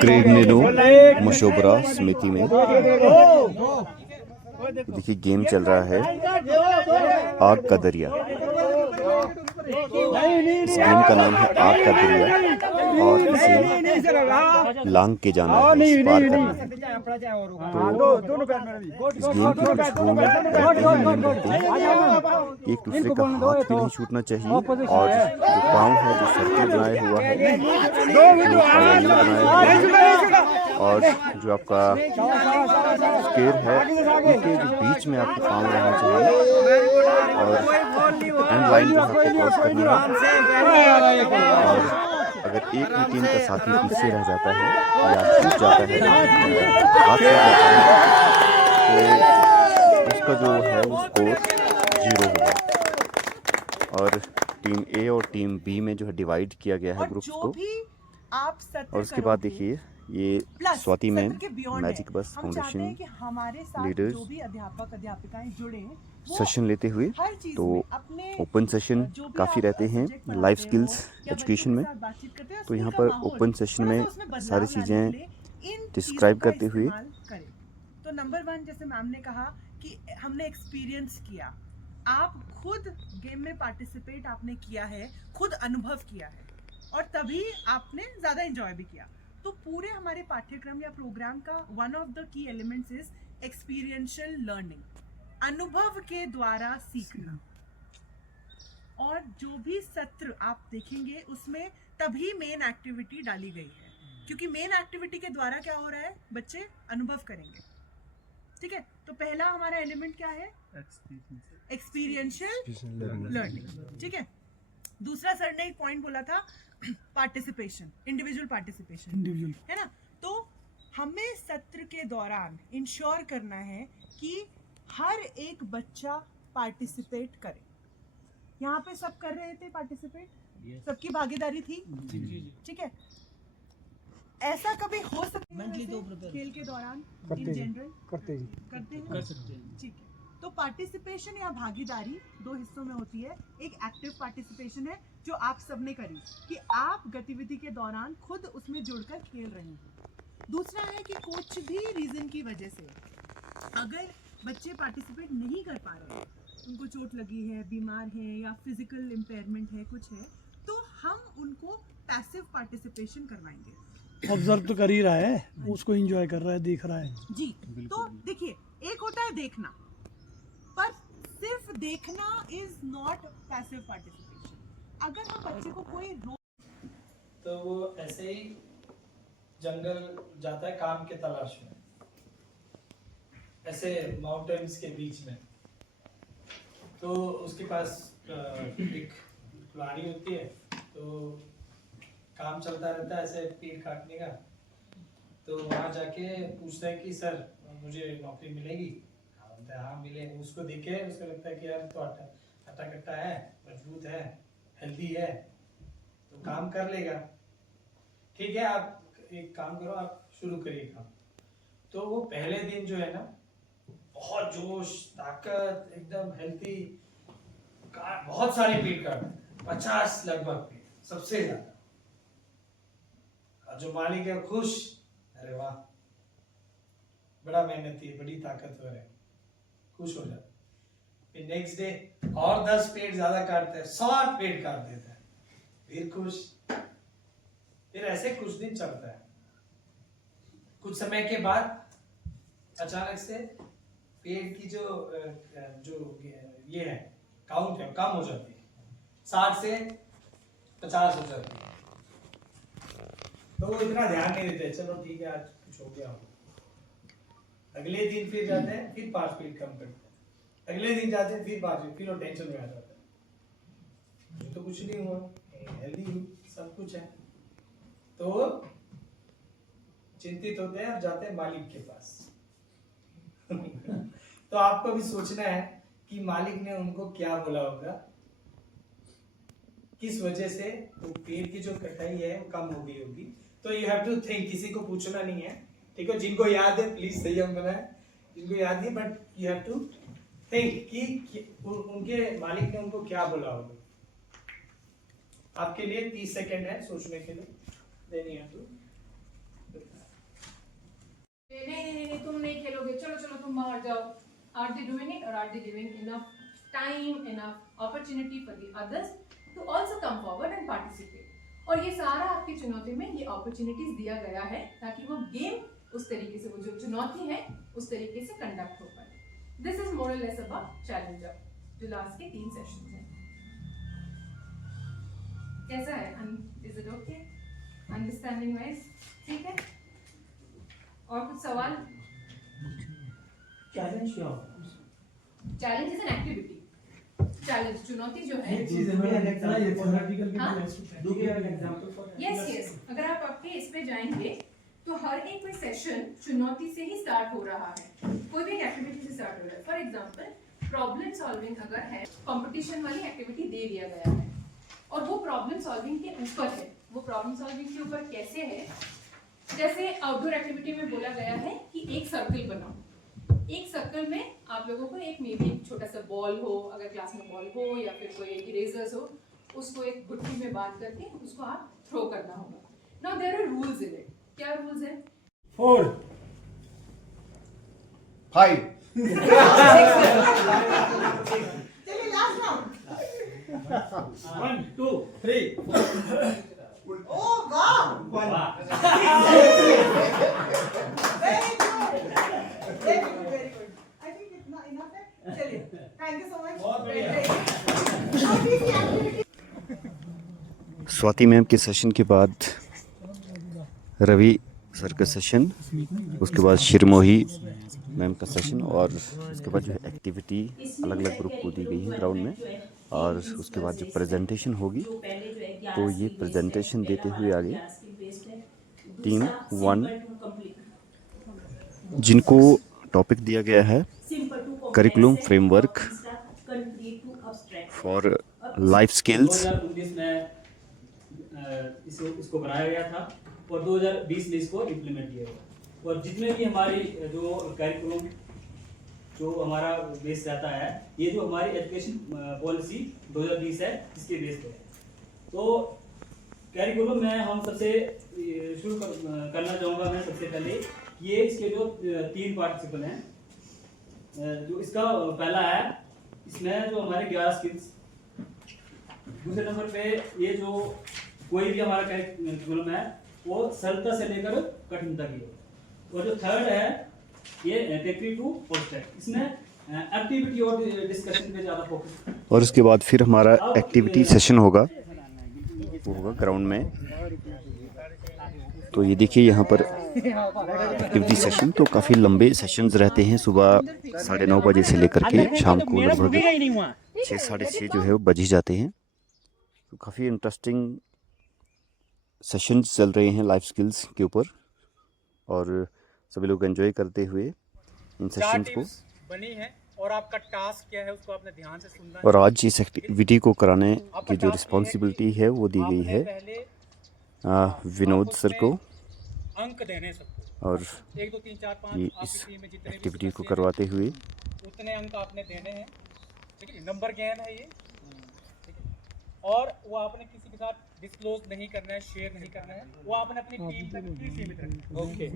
क्रेगनेनो मशोबरा समिति में देखिए गेम चल रहा है आग का दरिया। इस गेम का नाम है आग का दरिया और इसे लांग के जाना है, पार करना है। तो इस गेम के कुछ रूल रहते हैं, नियम रहते हैं। एक दूसरे का हाथ भी नहीं छूटना चाहिए और जो पाँव है जो सर्कल बनाया हुआ है और जो आपका स्केर है उनके जो बीच में आपके पाँव रहना चाहिए और एंड लाइन को आपको क्रॉस करना है। और अगर एक भी टीम का साथी पीछे रह जाता है या छूट जाता है, हाथ छूट जाता है, तो उसका जो है वो स्कोर 0 होगा। और टीम ए और टीम बी में जो है डिवाइड किया गया है ग्रुप्स को। और उसके बाद देखिए ये स्वाति मैम मैजिक बस फाउंडेशन लीडर्स सेशन लेते हुए, तो ओपन सेशन काफ़ी रहते हैं लाइफ स्किल्स एजुकेशन में। तो यहाँ पर ओपन सेशन में सारी चीज़ें डिस्क्राइब करते हुए, तो नंबर 1 जैसे मैम ने कहा कि हमने एक्सपीरियंस किया, आप खुद गेम में पार्टिसिपेट आपने किया है, खुद अनुभव किया है और तभी आपने ज़्यादा एंजॉय भी किया। तो पूरे हमारे पाठ्यक्रम या प्रोग्राम का one of the key elements is experiential learning, अनुभव के द्वारा सीखना। और जो भी सत्र आप देखेंगे उसमें तभी मेन एक्टिविटी डाली गई है, क्योंकि मेन एक्टिविटी के द्वारा क्या हो रहा है, बच्चे अनुभव करेंगे। ठीक है, तो पहला हमारा एलिमेंट क्या है, एक्सपीरियंशियल लर्निंग। ठीक है, दूसरा सर ने एक पॉइंट बोला था पार्टिसिपेशन, इंडिविजुअल पार्टिसिपेशन है ना। तो हमें सत्र के दौरान इंश्योर करना है कि हर एक बच्चा पार्टिसिपेट करे। यहाँ पे सब कर रहे थे पार्टिसिपेट, सबकी भागीदारी थी। ठीक है, ऐसा कभी हो सकता है खेल के दौरान इन जनरल करते हैं, कर सकते हैं। ठीक है, तो पार्टिसिपेशन या भागीदारी 2 हिस्सों में होती है। एक एक्टिव पार्टिसिपेशन है जो आप सबने करी, कि आप गतिविधि के दौरान खुद उसमें जुड़कर खेल रहे हैं। दूसरा है कि कुछ भी रीजन की वजह से अगर बच्चे पार्टिसिपेट नहीं कर पा रहे हैं, उनको चोट लगी है, बीमार है या फिजिकल इम्पेयरमेंट है, कुछ है, तो हम उनको पैसिव पार्टिसिपेशन करवाएंगे। ऑब्जर्व तो कर ही रहा है, उसको एंजॉय कर रहा है, देख रहा है जी। तो देखिए, एक होता है देखना, पर सिर्फ देखना इज नॉट पैसिव पार्टिसिपेशन। अगर हम बच्चे को कोई तो वो ऐसे ही जंगल जाता है काम के तलाश में, ऐसे माउंटेन्स के बीच में। तो उसके पास एक कुल्हाड़ी होती है, तो काम चलता रहता है ऐसे पेड़ काटने का। तो वहाँ जाके पूछता है कि सर मुझे नौकरी मिलेगी? बोलता है हाँ मिले। उसको देखे उसको लगता है कि यार तो हट्टा कट्टा है, मजबूत है, हेल्दी है, तो काम कर लेगा। ठीक है, आप एक काम करो, आप शुरू करिए काम। तो वो पहले दिन जो है ना, बहुत जोश, ताकत, एकदम हेल्थी, बहुत सारे पेड़ काटते, 50 लगभग पेड़, सबसे ज्यादा। जो मालिक है खुश, अरे वाह बड़ा मेहनती है, बड़ी ताकतवर है, खुश हो जाता। फिर नेक्स्ट डे और 10 पेड़ ज्यादा काटते हैं, 100 पेड़ काट देता है, फिर खुश। फिर ऐसे कुछ दिन चलता है। कुछ समय के बाद अचानक से पेड़ की जो ये है काउंट है, कम हो जाती है, 60 से 50 हो जाती है। तो वो इतना ध्यान नहीं देते, चलो ठीक है आज कुछ हो गया हो। अगले दिन फिर जाते हैं, फिर 5 फीट कम करते हैं। अगले दिन जाते हैं, फिर 5 फीट, फिर वो टेंशन में आ जाता है, मुझे तो कुछ नहीं हुआ, हेल्दी हूँ, सब कुछ है। तो चिंतित होते हैं और जाते हैं मालिक के पास। तो आपको भी सोचना है कि मालिक ने उनको क्या बोला होगा, किस वजह से वो पेड़ की जो कटाई है वो कम हो गई होगी। तो यू हैव टू थिंक, किसी को पूछना नहीं है, ठीक है? जिनको याद है प्लीज संयम बनाए, जिनको याद नहीं, but you have to think कि उनके मालिक ने उनको क्या बोला होगा। आपके लिए 30 सेकंड है सोचने के लिए। then you have to नहीं तुम नहीं खेलोगे, चलो चलो तुम बाहर जाओ. Are they doing it or are they giving enough time, enough opportunity for the others to also come forward and participate? और ये सारा आपकी चुनौती में ये opportunities दिया गया है ताकि वो गेम उस तरीके से, वो जो चुनौती है उस तरीके से कंडक्ट हो पाए. This is more or less about Challenger जो लास्ट के 3 सेशंस हैं. कैसा है? Is it okay? Understanding wise ठीक है? और कुछ सवाल? challenge क्या होता है? Challenge is an activity. Challenge चुनौती जो है, यस यस, अगर आप आपके इस पे जाएंगे तो हर एक कोई सेशन चुनौती से ही स्टार्ट हो रहा है, कोई भी एक्टिविटी से स्टार्ट हो रहा है. फॉर एग्जांपल प्रॉब्लम सॉल्विंग अगर है, कंपटीशन वाली एक्टिविटी दे दिया गया है और वो प्रॉब्लम सॉल्विंग के ऊपर है. वो प्रॉब्लम सॉल्विंग के ऊपर कैसे है? जैसे आउटडोर एक्टिविटी में बोला गया है कि एक सर्कल बनाओ. एक सर्कल में आप लोगों को एक मे बी एक छोटा सा बॉल हो, अगर क्लास में बॉल हो या फिर कोई इरेजर्स हो, उसको एक गुट्टी में बांध करके उसको आप थ्रो करना होगा. Now there are rules in it. क्या रूल्स है? 4 5 चलिए लास्ट राउंड. 1 2 3 ओह वाह, very good very good. I think इतना इनफ है. चलिए थैंक यू सो मच. बहुत बढ़िया. स्वाति मैम के सेशन के बाद रवि सर का सेशन, उसके बाद शिरमोही मैम का सेशन, और उसके बाद जो है एक्टिविटी अलग अलग ग्रुप को दी गई है ग्राउंड में, और उसके बाद जो प्रेजेंटेशन होगी तो ये प्रेजेंटेशन देते हुए आगे टीम 1 जिनको टॉपिक दिया गया है curriculum framework for life skills. 2019 में इसको बनाया गया था और 2020 में इसको इम्प्लीमेंट किया गया. और जितने भी हमारी जो करिकुलम जो हमारा बेस रहता है, ये जो हमारी एजुकेशन पॉलिसी 2020 है, इसके बेस पे है. तो करिकुलम में हम सबसे शुरू करना चाहूँगा मैं सबसे पहले, ये इसके जो 3 पार्टिसिपल हैं. जो इसका पहला है, इसमें जो हमारे 11 स्किल्स. दूसरे नंबर पे ये जो कोई भी हमारा करिकुलम है वो सरलता से लेकर कठिनता की है. और जो थर्ड है ये टेक्निक टू पोस्टर, इसमें एक्टिविटी और डिस्कशन पे ज़्यादा फोकस. और उसके बाद फिर हमारा एक्टिविटी सेशन होगा, वो होगा ग्राउंड में. तो ये देखिए यहाँ पर एक्टिविटी सेशन तो काफ़ी लंबे सेशंस रहते हैं. सुबह 9:30 बजे से लेकर के शाम को लगभग 6 साढ़े 6 जो है वो बज ही जाते हैं. तो काफ़ी इंटरेस्टिंग सेशंस चल रहे हैं लाइफ स्किल्स के ऊपर, और सभी लोग एंजॉय करते हुए इन सेशंस को. बनी है और आपका टास्क क्या है उसको आपने ध्यान से सुनना है. और आज इस एक्टिविटी को कराने की जो रिस्पॉन्सिबिलिटी है वो दी गई है विनोद सर को, अंक देने सबको. और 1 2 3 4 5 ये इस एक्टिविटी को करवाते हुए उतने अंक आपने देने हैं. ठीक है, नंबर गेम है ये. ठीक है, और वो आपने किसी के साथ डिस्क्लोज नहीं करना है, शेयर नहीं करना है. वो आपने अपनी टीम तक ही सीमित रखना है. ओके.